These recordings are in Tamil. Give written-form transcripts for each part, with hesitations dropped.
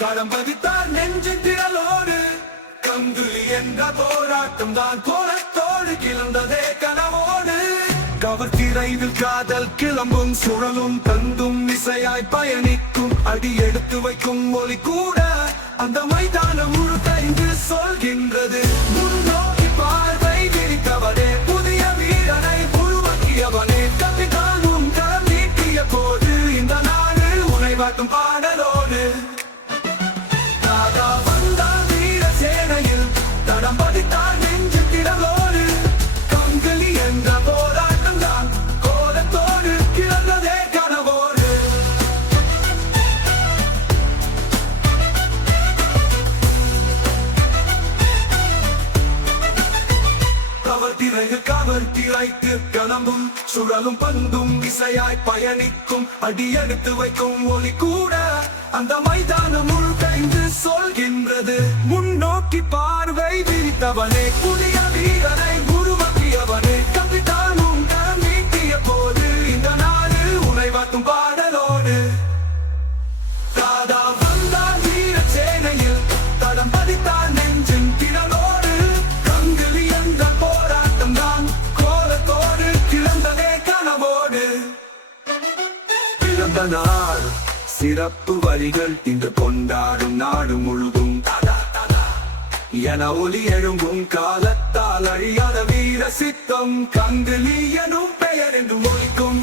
களம்பதித்தார் நெஞ்சின் திரளோடு கங்குலி என்ற போராட்டம் தான் கோலத்தோடு கிளந்ததே கனவோடு கவர்த்திரைவில் காதல் கிளம்பும் சுழலும் தந்தும் இசையாய் பயணிக்கும் அடி எடுத்து வைக்கும் ஒலி கூட அந்த மைதானம் முழுக்கைந்து சொல்கின்றது. முன்னோக்கி பார்வை விரித்தவனே, புதிய வீரனை உருவாக்கியவனே, கவிதானும் களம் நீட்டிய போது இந்த நாடு உனைவாட்டும் பாடலோடு தடம் பதித்தார் நெஞ்சு திடலோடு கங்குலி என்ற போராட்டம் தான் கோலத்தோடு கிளந்ததே கனவோடு. கவர்த்திரைக்கு கிளம்பும் சுழலும் பந்தும் இசையாய் பயணிக்கும் அடியெடுத்து வைக்கும் ஒலி கூட அந்த மைதானம் முழுக்கைந்து சொல்கின்றது. முன்னோக்கி பார்வை விரித்தவனே, புதிய வீரனை உருவாக்கியவனே, கவிதானும் களம் நீட்டிய போது இந்த நாடு உனைவாட்டும் பாடலோடு தாதா வந்தார் வீர சேனையில் தடம் பதித்தார் நெஞ்சின் திடலோடு கங்குலி என்ற போராட்டம் தான் கோலத்தோடு கிளந்ததே கனவோடு. பிறந்த நாள் சிறப்பு வரிகள் இன்று கொண்டாடும் நாடு முழுதும் என ஒலி எழும்பும் காலத்தால் அழியாத வீர சித்தம் கங்குலி எனும் பெயர் என்று ஒலிக்கும்.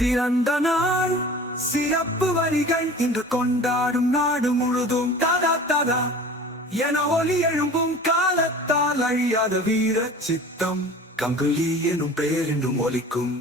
பிறந்த நாள் சிறப்பு வரிகள் இன்று கொண்டாடும் நாடு முழுதும் தாதா தாதா என ஒலி எழும்பும் காலத்தால் அழியாத வீர சித்தம் கங்குலி எனும் பெயர் என்றும் ஒலிக்கும்.